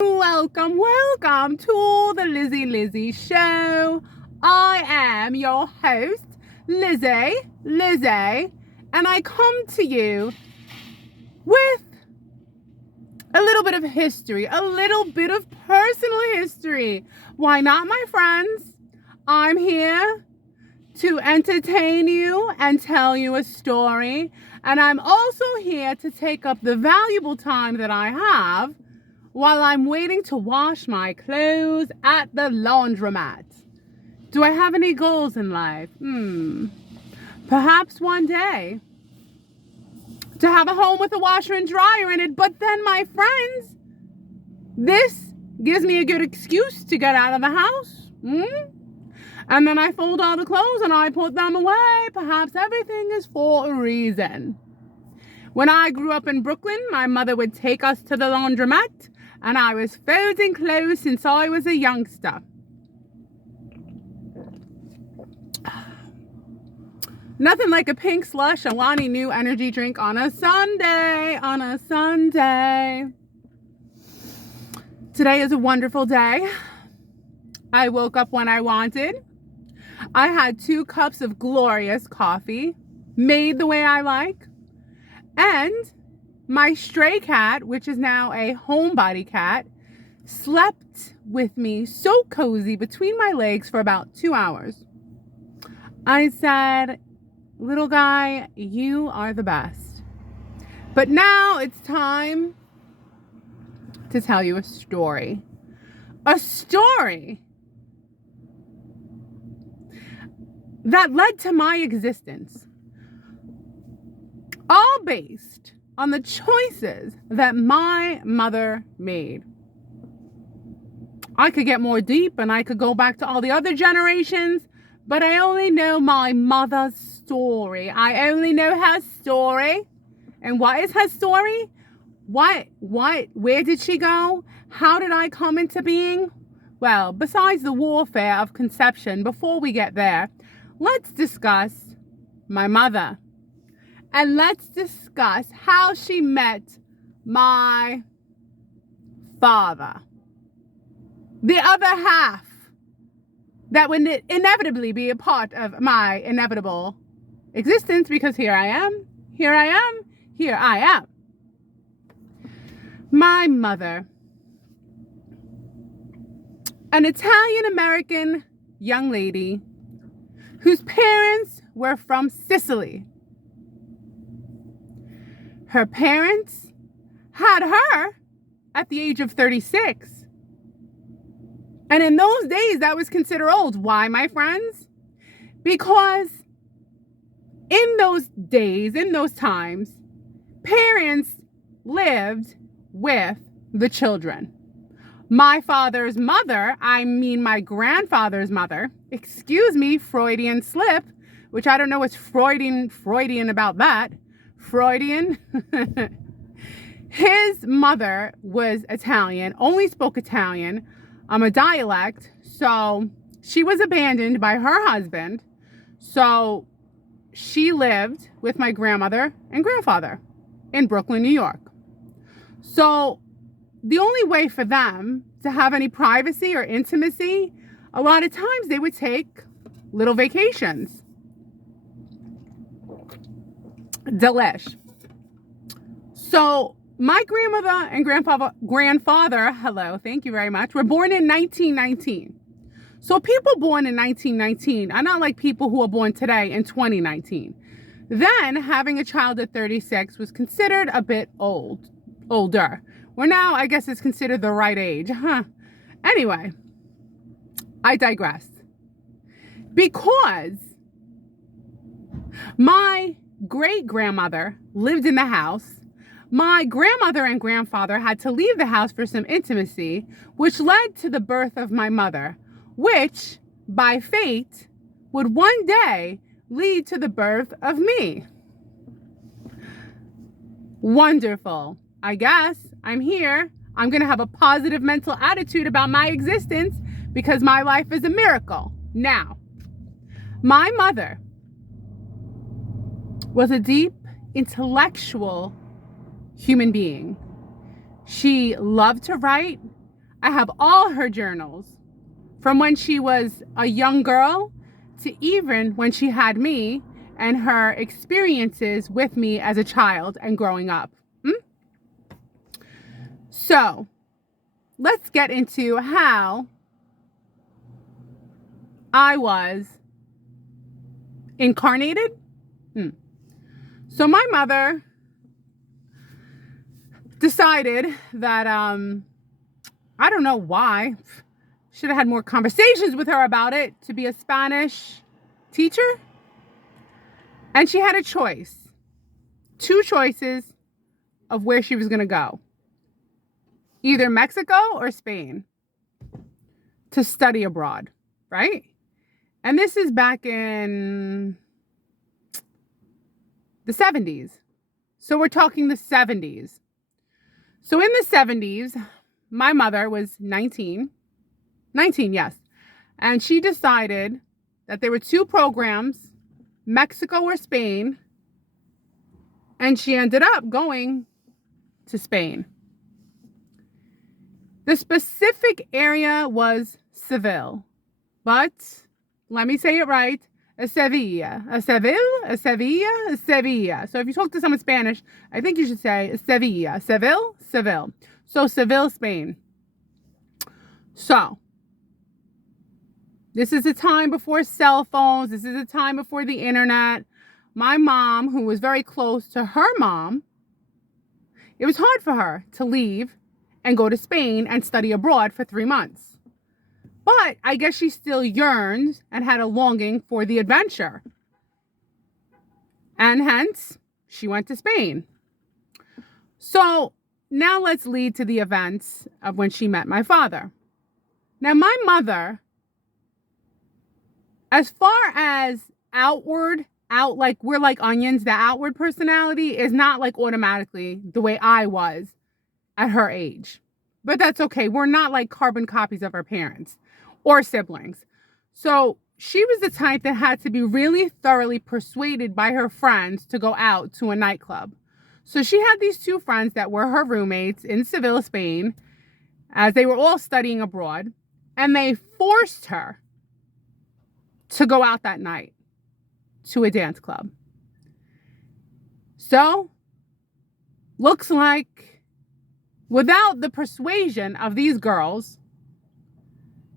Welcome to the Lizzie Show. I am your host, Lizzie, and I come to you with a little bit of history, a little bit of personal history. Why not, my friends? I'm here to entertain you and tell you a story, and I'm also here to take up the valuable time that I have while I'm waiting to wash my clothes at the laundromat. Do I have any goals in life? Perhaps one day to have a home with a washer and dryer in it, but then, my friends, this gives me a good excuse to get out of the house. And then I fold all the clothes and I put them away. Perhaps everything is for a reason. When I grew up in Brooklyn, my mother would take us to the laundromat, and I was folding clothes since I was a youngster. Nothing like a pink slush, Alani New energy drink on a Sunday. Today is a wonderful day. I woke up when I wanted. I had 2 cups of glorious coffee, made the way I like. And my stray cat, which is now a homebody cat, slept with me so cozy between my legs for about 2 hours. I said, little guy, you are the best. But now it's time to tell you a story. A story that led to my existence. All based on the choices that my mother made. I could get more deep and I could go back to all the other generations, but I only know my mother's story. I only know her story. And what is her story? Where did she go? How did I come into being? Well, besides the warfare of conception, before we get there, let's discuss my mother. And let's discuss how she met my father. The other half that would inevitably be a part of my inevitable existence, because here I am. My mother, an Italian-American young lady whose parents were from Sicily. Her parents had her at the age of 36. And in those days, that was considered old. Why, my friends? Because in those days, in those times, parents lived with the children. My father's mother, I mean my grandfather's mother, excuse me, Freudian slip, which I don't know what's Freudian about that. Freudian. His mother was Italian, only spoke Italian, a dialect. So she was abandoned by her husband. So she lived with my grandmother and grandfather in Brooklyn, New York. So the only way for them to have any privacy or intimacy, a lot of times they would take little vacations. Delish. So my grandmother and grandfather, hello, thank you very much, were born in 1919. So people born in 1919 are not like people who are born today in 2019. Then having a child at 36 was considered a bit older. Well, now I guess it's considered the right age. Anyway, I digress. Because my great-grandmother lived in the house, my grandmother and grandfather had to leave the house for some intimacy, which led to the birth of my mother, which, by fate, would one day lead to the birth of me. Wonderful. I guess I'm here. I'm going to have a positive mental attitude about my existence because my life is a miracle. Now, my mother was a deep, intellectual human being. She loved to write. I have all her journals from when she was a young girl to even when she had me and her experiences with me as a child and growing up. So let's get into how I was incarnated. So my mother decided that, I don't know why, should have had more conversations with her about it, to be a Spanish teacher. And she had a choice, 2 choices of where she was going to go. Either Mexico or Spain to study abroad, right? And this is back in the 70s. So we're talking the 70s. So in the 70s, my mother was 19, yes. And she decided that there were 2 programs, Mexico or Spain. And she ended up going to Spain. The specific area was Seville, but let me say it right, Sevilla. Sevilla. So if you talk to someone Spanish, I think you should say Sevilla. Seville. So Seville, Spain. So this is a time before cell phones. This is a time before the internet. My mom, who was very close to her mom, it was hard for her to leave and go to Spain and study abroad for 3 months. But I guess she still yearned and had a longing for the adventure. And hence, she went to Spain. So now let's lead to the events of when she met my father. Now, my mother, as far as like we're like onions, the outward personality is not like automatically the way I was at her age. But that's okay. We're not like carbon copies of our parents or siblings. So she was the type that had to be really thoroughly persuaded by her friends to go out to a nightclub. So she had these 2 friends that were her roommates in Seville, Spain, as they were all studying abroad, and they forced her to go out that night to a dance club. So, looks like without the persuasion of these girls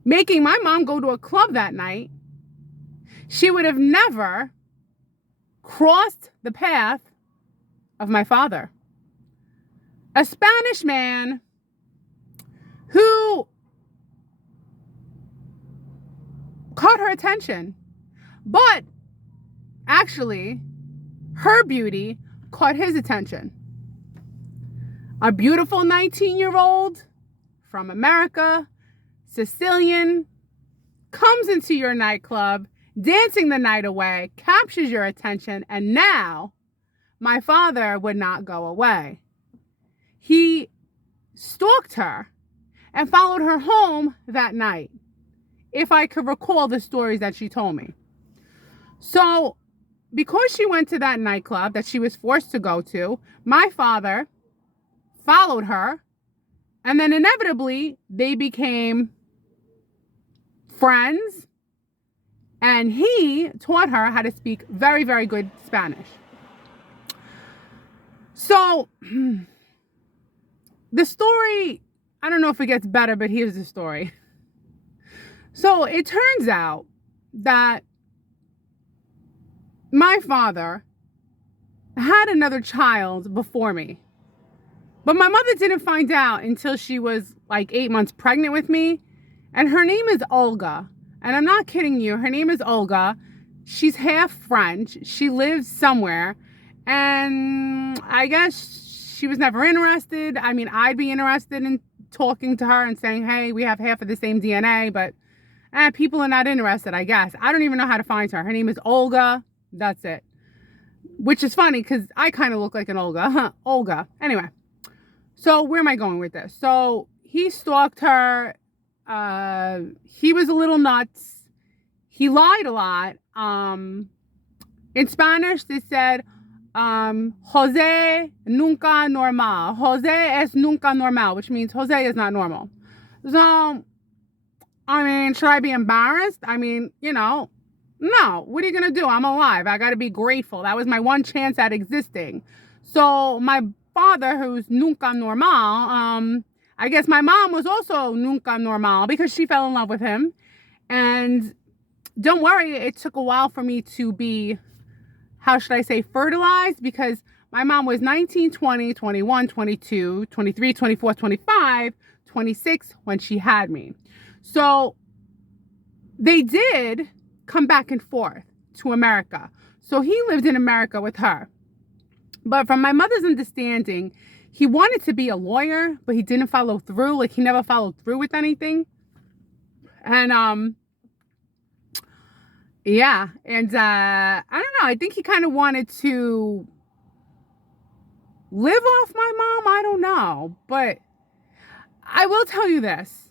making my mom go to a club that night, she would have never crossed the path of my father, a Spanish man who caught her attention. But actually, her beauty caught his attention. A beautiful 19-year-old from America, Sicilian, comes into your nightclub, dancing the night away, captures your attention, and now my father would not go away. He stalked her and followed her home that night, if I could recall the stories that she told me. So, because she went to that nightclub that she was forced to go to, my father followed her, and then inevitably they became friends, and he taught her how to speak very, very good Spanish. So, the story, I don't know if it gets better, but here's the story. So, it turns out that my father had another child before me. But my mother didn't find out until she was like 8 months pregnant with me. And her name is Olga. And I'm not kidding you. Her name is Olga. She's half French. She lives somewhere. And I guess she was never interested. I mean, I'd be interested in talking to her and saying, hey, we have half of the same DNA. But people are not interested, I guess. I don't even know how to find her. Her name is Olga. That's it. Which is funny because I kind of look like an Olga. Olga. Anyway. So where am I going with this? So he stalked her. He was a little nuts. He lied a lot. In Spanish, they said, Jose nunca normal. Jose es nunca normal, which means Jose is not normal. So, I mean, should I be embarrassed? I mean, no. What are you going to do? I'm alive. I got to be grateful. That was my one chance at existing. So my father, who's nunca normal, I guess my mom was also nunca normal because she fell in love with him. And don't worry, it took a while for me to be, how should I say, fertilized, because my mom was 19, 20, 21, 22, 23, 24, 25, 26 when she had me. So they did come back and forth to America. So he lived in America with her. But from my mother's understanding, he wanted to be a lawyer, but he didn't follow through. Like, he never followed through with anything. And yeah, and I don't know, I think he kind of wanted to live off my mom. I don't know, but I will tell you this.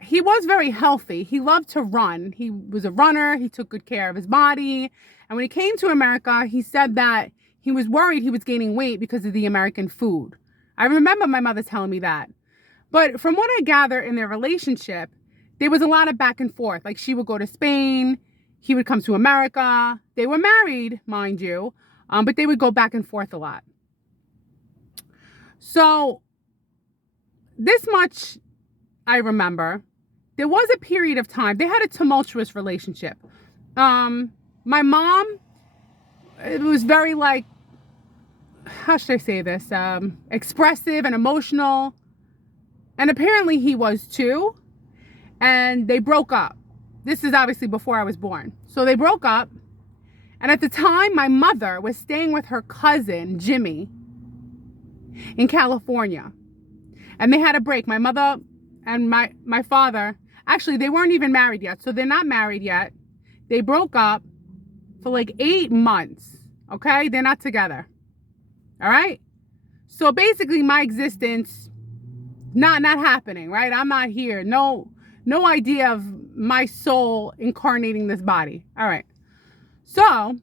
He was very healthy. He loved to run. He was a runner. He took good care of his body. And when he came to America, he said that he was worried he was gaining weight because of the American food. I remember my mother telling me that. But from what I gather in their relationship, there was a lot of back and forth. Like, she would go to Spain. He would come to America. They were married, mind you, but they would go back and forth a lot. So this much I remember. There was a period of time. They had a tumultuous relationship. My mom, it was very, like, how should I say this? Expressive and emotional. And apparently he was too. And they broke up. This is obviously before I was born. So they broke up. And at the time, my mother was staying with her cousin, Jimmy, in California. And they had a break. My mother and my father, actually, they weren't even married yet. So they're not married yet. They broke up for like 8 months. Okay? They're not together. All right? So basically, my existence, not happening, right? I'm not here. No idea of my soul incarnating this body. All right. So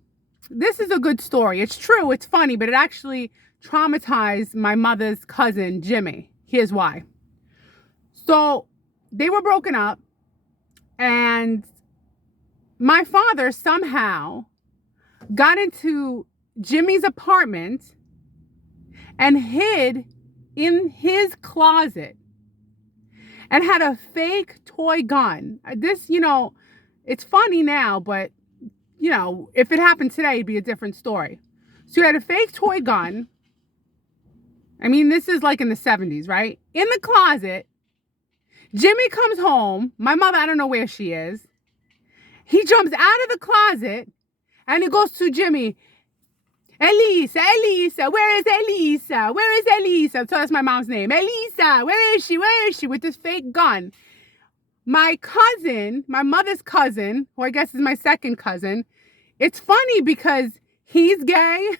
this is a good story. It's true. It's funny, but it actually traumatized my mother's cousin, Jimmy. Here's why. So they were broken up, and my father somehow got into Jimmy's apartment and hid in his closet and had a fake toy gun. This, it's funny now, but, if it happened today, it'd be a different story. So he had a fake toy gun. I mean, this is like in the 70s, right? In the closet. Jimmy comes home. My mother, I don't know where she is. He jumps out of the closet and he goes to Jimmy. Elisa, where is Elisa? Where is Elisa? So that's my mom's name. Elisa, where is she? Where is she? With this fake gun. My cousin, my mother's cousin, who I guess is my second cousin, it's funny because he's gay,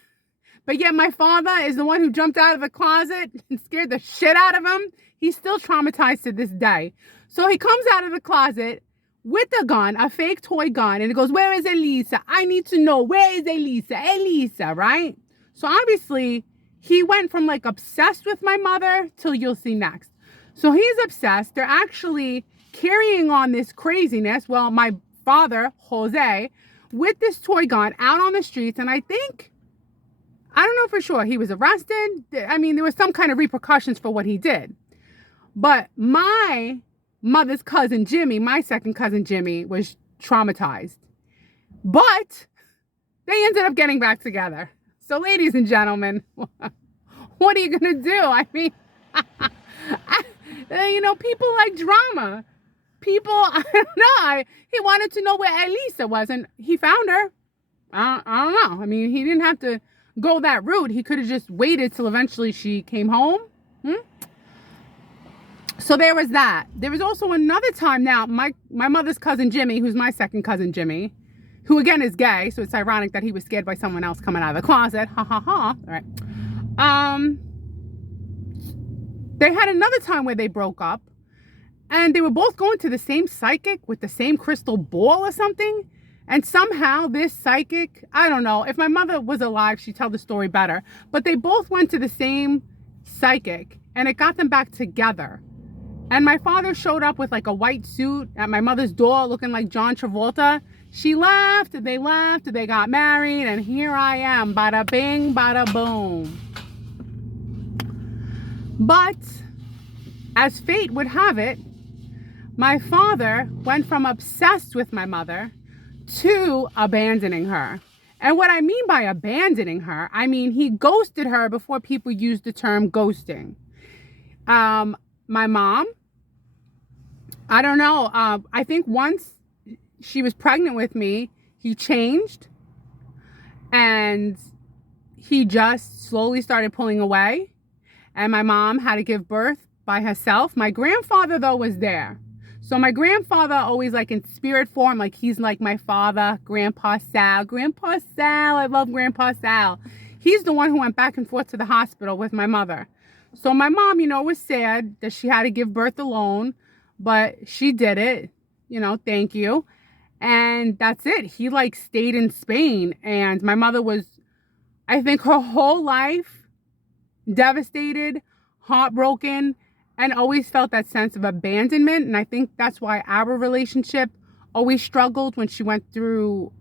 but yet my father is the one who jumped out of the closet and scared the shit out of him. He's still traumatized to this day. So he comes out of the closet with a gun, a fake toy gun, and he goes, where is Elisa? I need to know, where is Elisa? Elisa, right? So obviously, he went from like obsessed with my mother till you'll see next. So he's obsessed. They're actually carrying on this craziness. Well, my father, Jose, with this toy gun out on the streets, and I don't know for sure, he was arrested. I mean, there was some kind of repercussions for what he did. But my mother's cousin Jimmy, my second cousin Jimmy, was traumatized. But they ended up getting back together. So ladies and gentlemen, what are you going to do? I mean, people like drama. People, I don't know. He wanted to know where Elisa was, and he found her. I don't know. I mean, he didn't have to go that route. He could have just waited till eventually she came home. So there was that. There was also another time now, my mother's cousin Jimmy, who's my second cousin Jimmy, who again is gay, so it's ironic that he was scared by someone else coming out of the closet. Ha ha ha. All right. They had another time where they broke up, and they were both going to the same psychic with the same crystal ball or something. And somehow this psychic, I don't know, if my mother was alive, she'd tell the story better. But they both went to the same psychic, and it got them back together. And my father showed up with like a white suit at my mother's door looking like John Travolta. She left, they got married, and here I am, bada bing, bada boom. But as fate would have it, my father went from obsessed with my mother to abandoning her. And what I mean by abandoning her, I mean he ghosted her before people used the term ghosting. My mom, I don't know, I think once she was pregnant with me, he changed and he just slowly started pulling away. And my mom had to give birth by herself. My grandfather, though, was there. So my grandfather always like in spirit form, like he's like my father, Grandpa Sal. Grandpa Sal, I love Grandpa Sal. He's the one who went back and forth to the hospital with my mother. So my mom, you know, was sad that she had to give birth alone, but she did it, you know, thank you. And that's it. He like stayed in Spain, and my mother was, I think, her whole life devastated, heartbroken, and always felt that sense of abandonment. And I think that's why our relationship always struggled when she went through,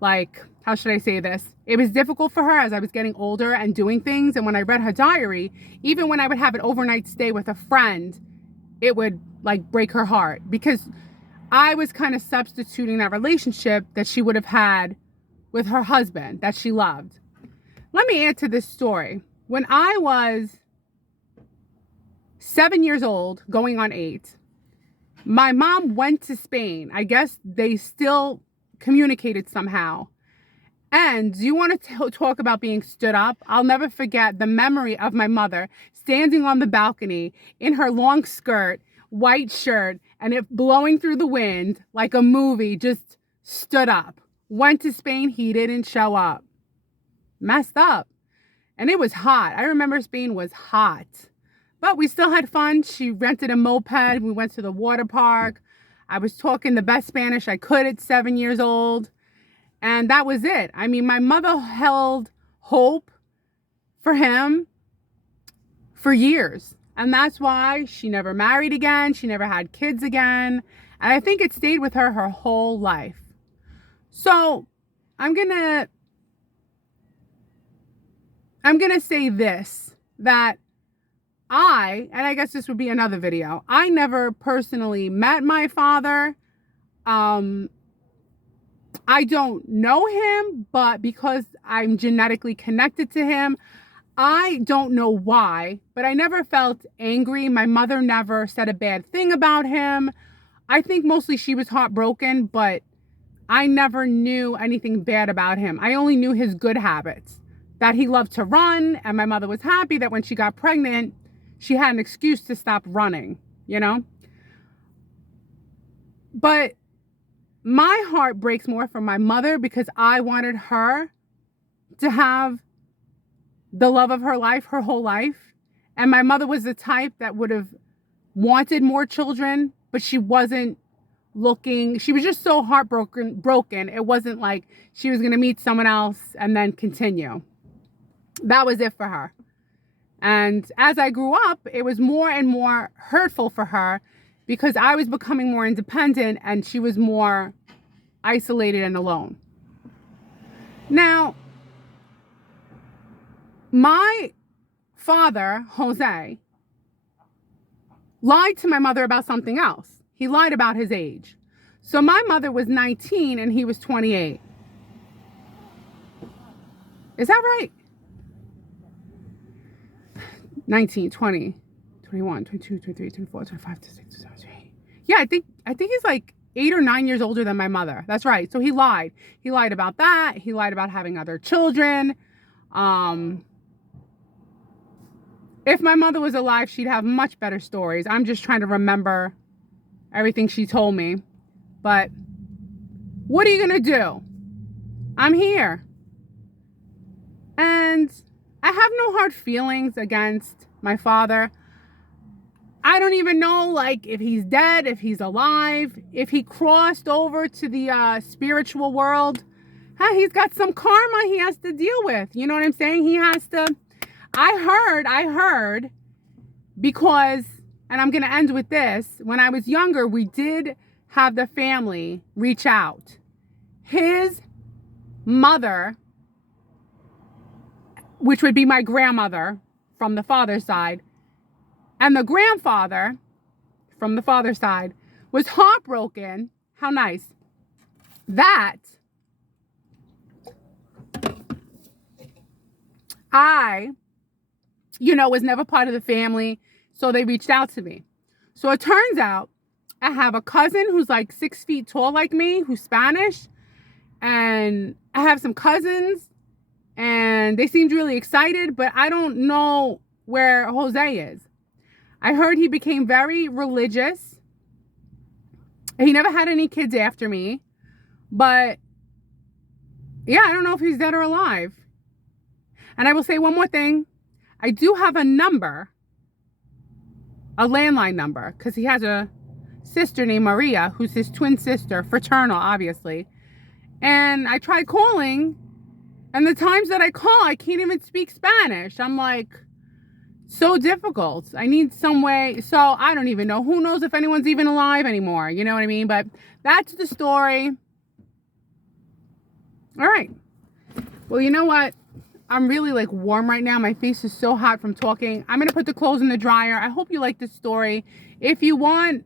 like, how should I say this? It was difficult for her as I was getting older and doing things. And when I read her diary, even when I would have an overnight stay with a friend, it would like break her heart because I was kind of substituting that relationship that she would have had with her husband that she loved. Let me add to this story. When I was 7 years old, going on 8, my mom went to Spain. I guess they still communicated somehow. And do you want to talk about being stood up? I'll never forget the memory of my mother standing on the balcony in her long skirt, white shirt, and it blowing through the wind like a movie, just stood up. Went to Spain, he didn't show up. Messed up. And it was hot. I remember Spain was hot. But we still had fun. She rented a moped. We went to the water park. I was talking the best Spanish I could at 7 years old. And that was it. I mean, my mother held hope for him for years. And that's why she never married again. She never had kids again. And I think it stayed with her her whole life. So I'm gonna say this, that and I guess this would be another video, I never personally met my father. I don't know him, but because I'm genetically connected to him, I don't know why, but I never felt angry. My mother never said a bad thing about him. I think mostly she was heartbroken, but I never knew anything bad about him. I only knew his good habits, that he loved to run, and my mother was happy that when she got pregnant, she had an excuse to stop running, you know? But my heart breaks more for my mother because I wanted her to have the love of her life, her whole life. And my mother was the type that would have wanted more children, but she wasn't looking, she was just so broken. It wasn't like she was going to meet someone else and then continue. That was it for her. And as I grew up, it was more and more hurtful for her because I was becoming more independent and she was more isolated and alone. Now, my father, Jose, lied to my mother about something else. He lied about his age. So my mother was 19 and he was 28. Is that right? 19, 20, 21, 22, 23, 24, 25, 26, 27, 28. Yeah, I think he's like 8 or 9 years older than my mother. That's right. So he lied. He lied about that. He lied about having other children. If my mother was alive, she'd have much better stories. I'm just trying to remember everything she told me. But what are you going to do? I'm here. And I have no hard feelings against my father. I don't even know, like, if he's dead, if he's alive, if he crossed over to the spiritual world. He's got some karma he has to deal with. You know what I'm saying? He has to. I heard, because, and I'm going to end with this. When I was younger, we did have the family reach out. His mother, which would be my grandmother from the father's side, and the grandfather from the father's side was heartbroken. How nice. That I, was never part of the family. So they reached out to me. So it turns out I have a cousin who's like 6 feet tall like me, who's Spanish. And I have some cousins and they seemed really excited, but I don't know where Jose is. I heard he became very religious. He never had any kids after me, but yeah, I don't know if he's dead or alive. And I will say one more thing. I do have a number, a landline number, because he has a sister named Maria, who's his twin sister, fraternal, obviously. And I tried calling, and the times that I call, I can't even speak Spanish. I'm like, so difficult. I need some way. So I don't even know. Who knows if anyone's even alive anymore? You know what I mean? But that's the story. All right. Well, you know what? I'm really like warm right now. My face is so hot from talking. I'm going to put the clothes in the dryer. I hope you like this story. If you want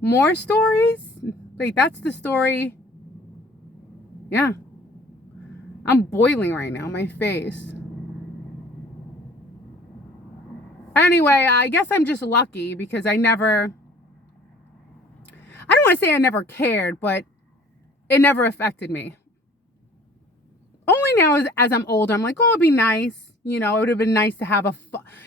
more stories, wait, that's the story. Yeah. I'm boiling right now, my face. Anyway, I guess I'm just lucky because I don't want to say I never cared, but it never affected me. Only now as I'm older, I'm like, oh, it'd be nice. It would have been nice to have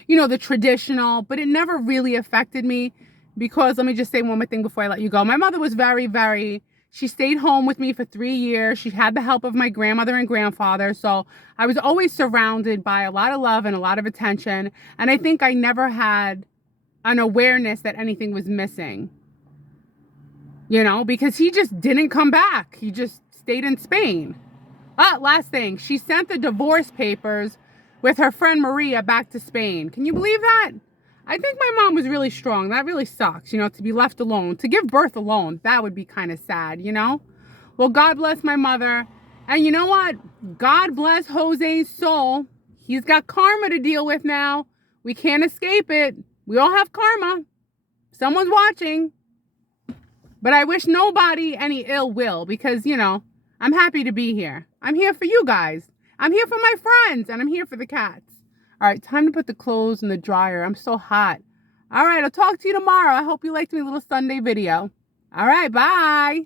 the traditional, but it never really affected me because let me just say one more thing before I let you go. My mother was very, very, she stayed home with me for 3 years. She had the help of my grandmother and grandfather. So I was always surrounded by a lot of love and a lot of attention. And I think I never had an awareness that anything was missing, because he just didn't come back. He just stayed in Spain. Last thing, she sent the divorce papers with her friend Maria back to Spain. Can you believe that? I think my mom was really strong. That really sucks, to be left alone. To give birth alone, that would be kind of sad, Well, God bless my mother. And you know what? God bless Jose's soul. He's got karma to deal with now. We can't escape it. We all have karma. Someone's watching. But I wish nobody any ill will because, I'm happy to be here. I'm here for you guys. I'm here for my friends, and I'm here for the cats. All right, time to put the clothes in the dryer. I'm so hot. All right, I'll talk to you tomorrow. I hope you liked my little Sunday video. All right, bye.